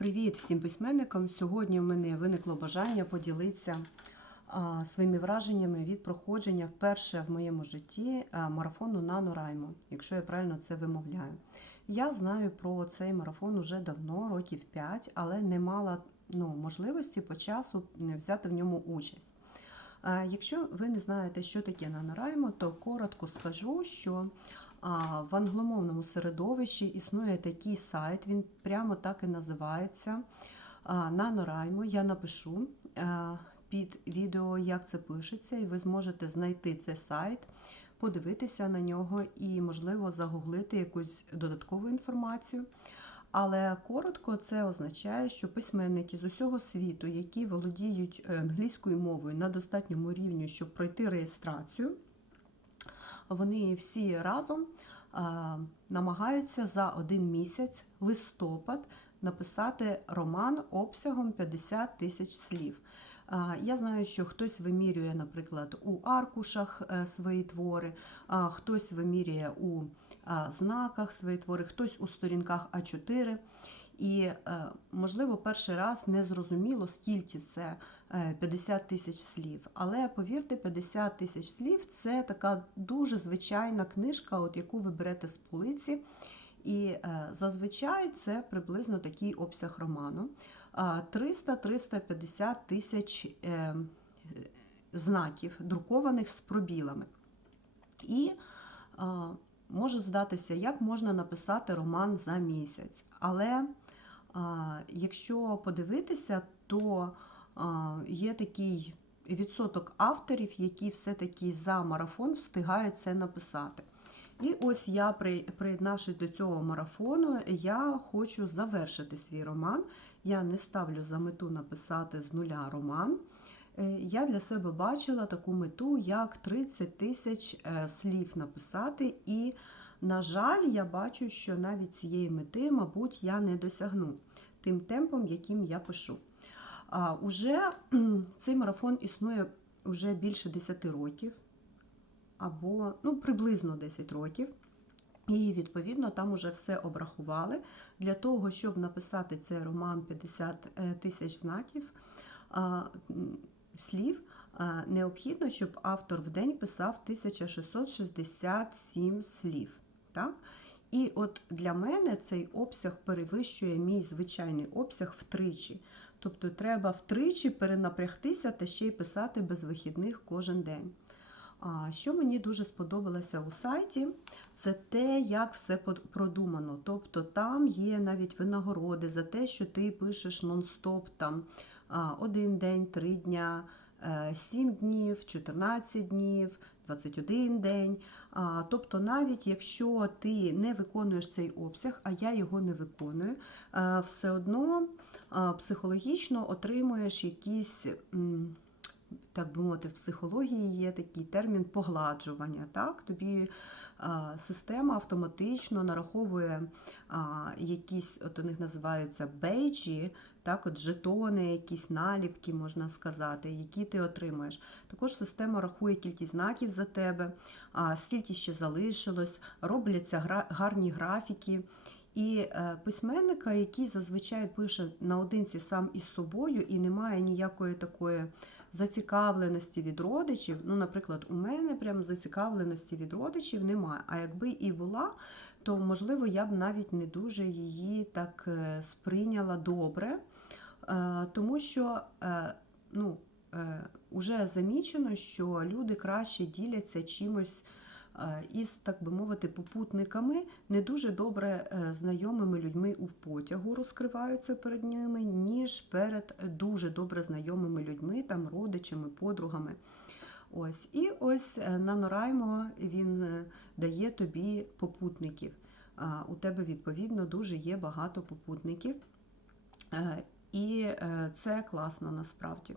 Привіт всім письменникам! Сьогодні в мене виникло бажання поділитися а, своїми враженнями від проходження вперше в моєму житті марафону NaNoWriMo, якщо я правильно це вимовляю. Я знаю про цей марафон уже давно, років 5, але не мала ну, можливості по часу взяти в ньому участь. А, Якщо ви не знаєте, що таке NaNoWriMo, то коротко скажу, що а, В англомовному середовищі існує такий сайт, він прямо так і називається NaNoWriMo. Я напишу е, під відео, як це пишеться, і ви зможете знайти цей сайт, подивитися на нього і, можливо, загуглити якусь додаткову інформацію. Але коротко це означає, що письменники з усього світу, які володіють англійською мовою на достатньому рівні, щоб пройти реєстрацію, вони всі разом намагаються за один місяць, листопад, написати роман обсягом 50 тисяч слів. Я знаю, що хтось вимірює, наприклад, у аркушах е, свої твори, хтось вимірює у знаках свої твори, хтось у сторінках А4. І, е, можливо, перший раз не зрозуміло, скільки це е, 50 тисяч слів. Але повірте, 50 тисяч слів це така дуже звичайна книжка, от яку ви берете з полиці. І е, зазвичай це приблизно такий обсяг роману. 300-350 тисяч е, знаків, друкованих з пробілами. І може здатися, як можна написати роман за місяць. Але якщо подивитися, то є такий відсоток авторів, які все-таки за марафон встигають це написати. І ось я, приєднавшись до цього марафону, я хочу завершити свій роман. Я не ставлю за мету написати з нуля роман. Е, я для себе бачила таку мету, як 30 тисяч е, слів написати. І, на жаль, я бачу, що навіть цієї мети, мабуть, я не досягну тим темпом, яким я пишу. А Уже цей марафон існує вже більше 10 років, або ну, приблизно 10 років. І, відповідно, там уже все обрахували. Для того, щоб написати цей роман 50 е, тисяч знаків слів, необхідно, щоб автор в день писав 1667 слів. Так? І от для мене цей обсяг перевищує мій звичайний обсяг втричі. Тобто треба втричі перенапрягтися та ще й писати без вихідних кожен день. А що мені дуже сподобалося у сайті, це те, як все продумано. Тобто там є навіть винагороди за те, що ти пишеш нон-стоп там один день, три дня, 7 днів, 14 днів, 21 день. Тобто, навіть якщо ти не виконуєш цей обсяг, а я його не виконую, все одно психологічно отримуєш якісь. Так би мовити, в психології є такий термін погладжування. Так? Тобі а, система автоматично нараховує якісь, от у них називаються бейджі, так, от жетони, якісь наліпки, можна сказати, які ти отримаєш. Також система рахує кількість знаків за тебе, а, стільки ще залишилось, робляться гарні графіки. І е, письменника, який зазвичай пише наодинці сам із собою і не має ніякої такої зацікавленості від родичів. Ну, наприклад, у мене прям зацікавленості від родичів немає. А якби і була, то можливо я б навіть не дуже її так е, сприйняла добре, е, тому що ну, вже замічено, що люди краще діляться чимось. Е, із, так би мовити, попутниками, не дуже добре е, знайомими людьми у потягу розкриваються перед ними, ніж перед дуже добре знайомими людьми, там, родичами, подругами. Ось. І ось е, NaNoWriMo він дає тобі попутників. У тебе, відповідно, дуже є багато попутників. І це класно насправді.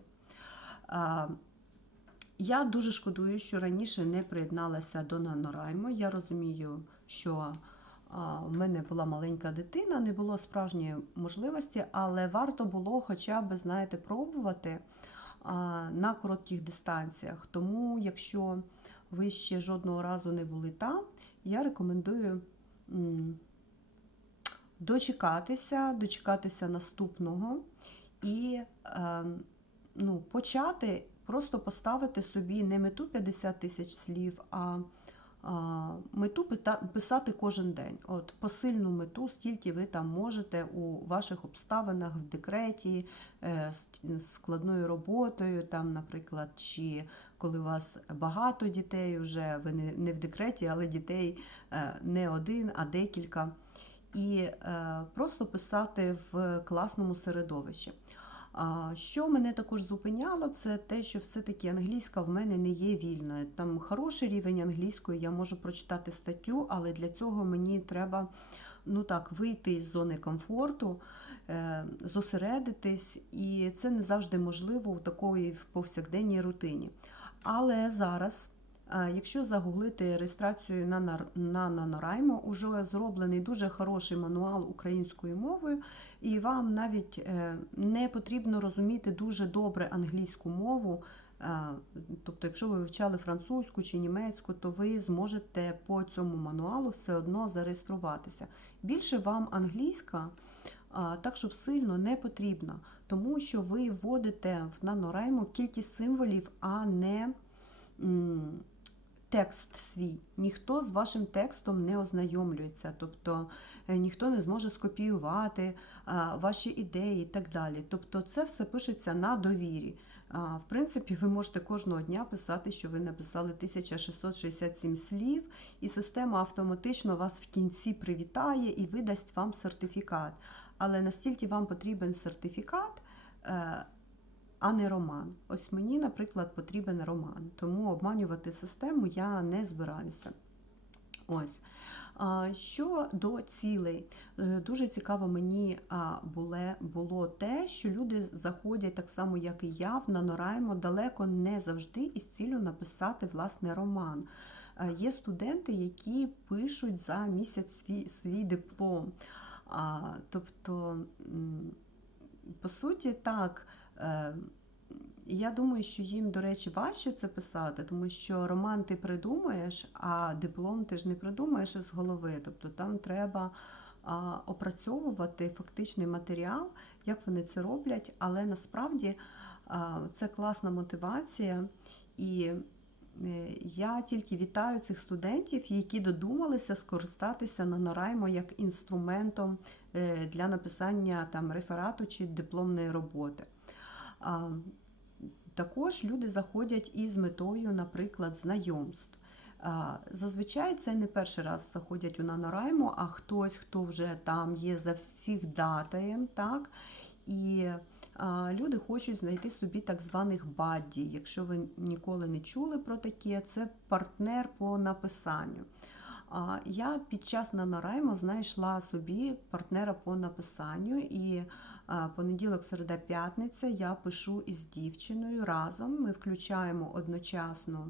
Я дуже шкодую, що раніше не приєдналася до NaNoWriMo. Я розумію, що в мене була маленька дитина, не було справжньої можливості, але варто було хоча б, знаєте, пробувати на коротких дистанціях. Тому, якщо ви ще жодного разу не були там, я рекомендую дочекатися, дочекатися наступного і е, ну, почати просто поставити собі не мету 50 тисяч слів, а а, мету писати кожен день. От посильну мету, скільки ви там можете у ваших обставинах в декреті, е, складною роботою, там, наприклад, чи коли у вас багато дітей, вже ви не, не в декреті, але дітей е, не один, а декілька. І е, просто писати в класному середовищі. Що мене також зупиняло, це те, що все-таки англійська в мене не є вільною. Там хороший рівень англійської, я можу прочитати статтю, але для цього мені треба ну так, вийти з зони комфорту, е, зосередитись, і це не завжди можливо у такої повсякденній рутині. Але зараз. Якщо загуглити реєстрацію на нар- на NaNoWriMo, уже зроблений дуже хороший мануал українською мовою, і вам навіть е, не потрібно розуміти дуже добре англійську мову. Тобто, якщо ви вивчали французьку чи німецьку, то ви зможете по цьому мануалу все одно зареєструватися. Більше вам англійська, так щоб сильно не потрібна, тому що ви вводите в NaNoWriMo кількість символів, а не текст свій. Ніхто з вашим текстом не ознайомлюється, тобто е, ніхто не зможе скопіювати ваші ідеї і так далі. Тобто це все пишеться на довірі. В принципі, ви можете кожного дня писати, що ви написали 1667 слів, і система автоматично вас в кінці привітає і видасть вам сертифікат. Але настільки вам потрібен сертифікат, е, а не роман. Ось мені, наприклад, потрібен роман, тому обманювати систему я не збираюся. Ось. Що до цілей, Е, дуже цікаво мені було те, що люди заходять так само, як і я, в NaNoWriMo далеко не завжди із ціллю написати власне роман. Е, Є студенти, які пишуть за місяць свій, свій диплом. Тобто, по суті, так. Е, я думаю, що їм, до речі, важче це писати, тому що роман ти придумаєш, а диплом ти ж не придумаєш із голови. Тобто там треба опрацьовувати фактичний матеріал, як вони це роблять, але насправді це класна мотивація. І е, я тільки вітаю цих студентів, які додумалися скористатися NaNoWriMo як інструментом е, для написання там реферату чи дипломної роботи. Також люди заходять із метою, наприклад, знайомств. Зазвичай це не перший раз заходять у NaNoWriMo, а хтось, хто вже там є завсігдатаєм, так? І люди хочуть знайти собі так званих бадді. Якщо ви ніколи не чули про таке, це партнер по написанню. Я під час NaNoWriMo знайшла собі партнера по написанню і понеділок, середа, п'ятниця я пишу із дівчиною разом. Ми включаємо одночасно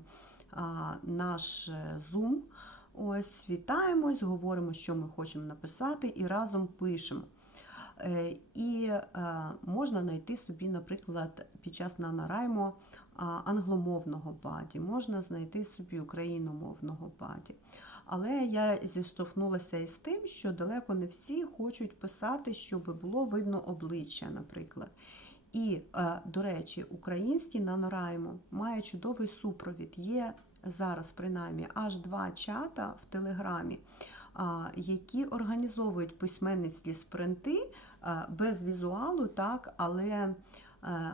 наш е, Zoom. Ось вітаємось, говоримо, що ми хочемо написати, і разом пишемо. Е, І е, можна знайти собі, наприклад, під час а, англомовного баді, можна знайти собі україномовного баді. Але я зіштовхнулася із тим, що далеко не всі хочуть писати, щоб було видно обличчя, наприклад. І, е, до речі, український NaNoWriMo має чудовий супровід. Є зараз, принаймні, аж два чата в Телеграмі, які організовують письменницькі спринти без візуалу, так, але е,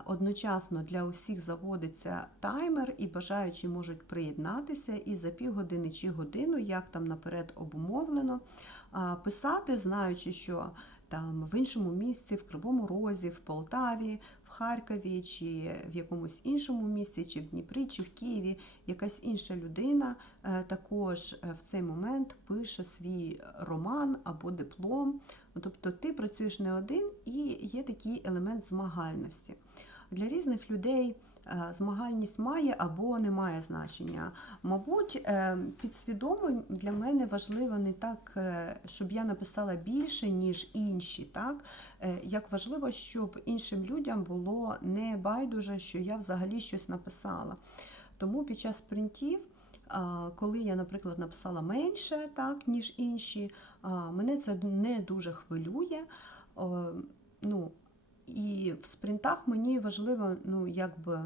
одночасно для усіх заводиться таймер, і бажаючі можуть приєднатися і за півгодини чи годину, як там наперед обумовлено, писати, знаючи, що там в іншому місці, в Кривому Розі, в Полтаві, в Харкові, чи в якомусь іншому місці, чи в Дніпрі, чи в Києві, якась інша людина е, також е, в цей момент пише свій роман або диплом. Ну, Тобто ти працюєш не один і є такий елемент змагальності. Для різних людей змагальність має або не має значення. Мабуть, е, підсвідомо для мене важливо не так, е, щоб я написала більше, ніж інші. Так? Е, Як важливо, щоб іншим людям було не байдуже, що я взагалі щось написала. Тому під час спринтів Коли я, наприклад, написала менше, так, ніж інші, мене це не дуже хвилює. Ну, і в спринтах мені важливо, ну, якби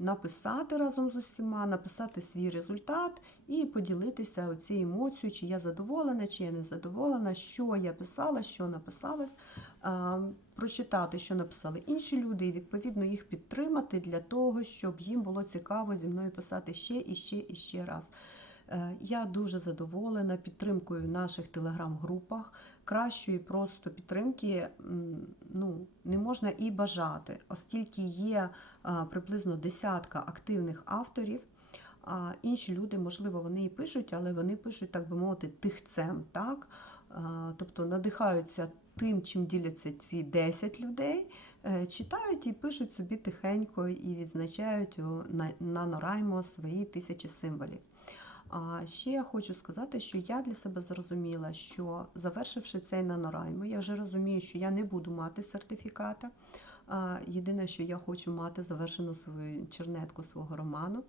написати разом з усіма, написати свій результат і поділитися цією емоцією, чи я задоволена, чи я не задоволена, що я писала, що написалось, а, прочитати, що написали інші люди, і відповідно їх підтримати для того, щоб їм було цікаво зі мною писати ще і ще і ще раз. Е, Я дуже задоволена підтримкою в наших телеграм-групах. Кращої просто підтримки ну, не можна і бажати, оскільки є приблизно десятка активних авторів. А інші люди, можливо, вони і пишуть, але вони пишуть, так би мовити, тихцем. Так? Тобто надихаються тим, чим діляться ці 10 людей, е, читають і пишуть собі тихенько і відзначають на- NaNoWriMo свої тисячі символів. А ще я хочу сказати, що я для себе зрозуміла, що завершивши цей NaNoWriMo, я вже розумію, що я не буду мати сертифіката. Єдине, що я хочу мати завершену свою чернетку свого роману.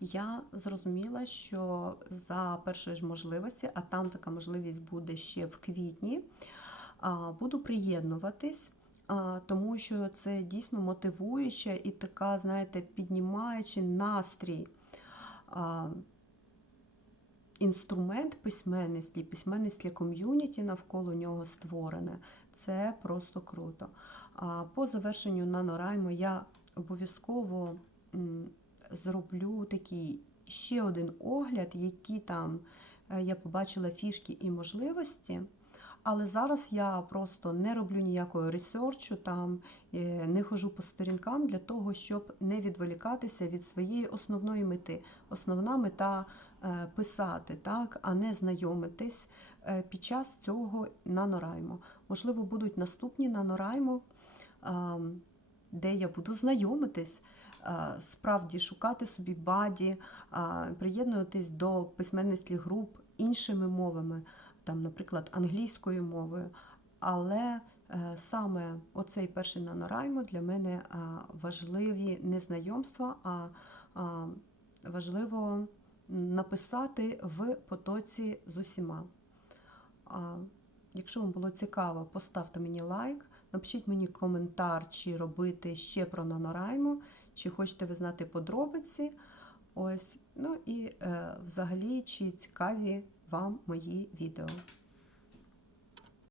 Я зрозуміла, що за першої ж можливості, а там така можливість буде ще в квітні, буду приєднуватись, тому що це дійсно мотивуюча і така, знаєте, піднімаючи настрій інструмент письменності, письменність для ком'юніті навколо нього створене. Це просто круто. По завершенню NaNoWriMo я обов'язково зроблю такий ще один огляд, які там е, я побачила фішки і можливості. Але зараз я просто не роблю ніякого ресерчу, там е, не хожу по сторінкам для того, щоб не відволікатися від своєї основної мети. Основна мета е, писати, так, а не знайомитись е, під час цього NaNoWriMo. Можливо, будуть наступні а, де я буду знайомитись, справді шукати собі баді, приєднуватись до письменницьких груп іншими мовами там, наприклад, англійською мовою. Але е, саме оцей перший NaNoWriMo для мене е, важливі не знайомства, а важливо написати в потоці з усіма. Якщо вам було цікаво, поставте мені лайк, напишіть мені коментар, чи робити ще про NaNoWriMo, чи хочете ви знати подробиці. Ось, ну і е, взагалі, чи цікаві вам мої відео.